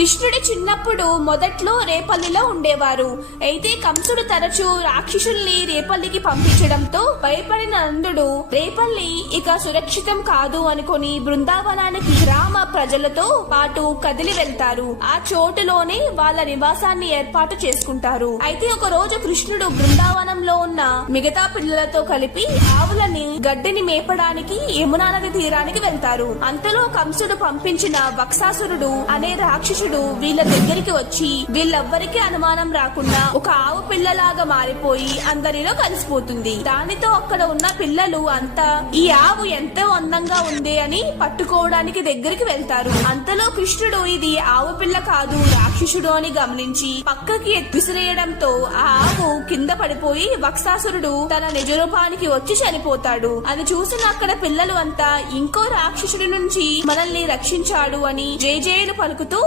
కృష్ణుడి చిన్నప్పుడు మొదట్లో రేపల్లిలో ఉండేవారు. అయితే కంసుడు తరచూ రాక్షసుల్ని రేపల్లికి పంపించడంతో భయపడిన నందుడు రేపల్లి ఇక సురక్షితం కాదు అనుకుని బృందావనానికి గ్రామ ప్రజలతో పాటు కదిలి వెళ్తారు. ఆ చోటులోనే వాళ్ళ నివాసాన్ని ఏర్పాటు చేసుకుంటారు. అయితే ఒక రోజు కృష్ణుడు బృందావనంలో ఉన్న మిగతా పిల్లలతో కలిపి ఆవులని గడ్డిని మేపడానికి యమునా నది తీరానికి వెళ్తారు. అంతలో కంసుడు పంపించిన వక్సాసురుడు అనే రాక్షసుడు వీళ్ళ దగ్గరికి వచ్చి వీళ్ళెవ్వరికీ అనుమానం రాకుండా ఒక ఆవు పిల్లలాగా మారిపోయి అందరిలో కలిసిపోతుంది. దానితో అక్కడ ఉన్న పిల్లలు అంతా ఈ ఆవు ఎంతో అందంగా ఉంది అని పట్టుకోవడానికి దగ్గరికి వెళ్తారు. అంతలో కృష్ణుడు ఇది ఆవు పిల్ల కాదు రాక్షసుడు అని గమనించి పక్కకి విసిరేయడంతో ఆ ఆవు కింద పడిపోయి వక్సాసురుడు తన నిజ రూపానికి వచ్చి చనిపోతాడు. అది చూసిన అక్కడ పిల్లలు అంతా ఇంకో రాక్షసుడి నుంచి మనల్ని రక్షించాడు అని జయజయలు పలుకుతూ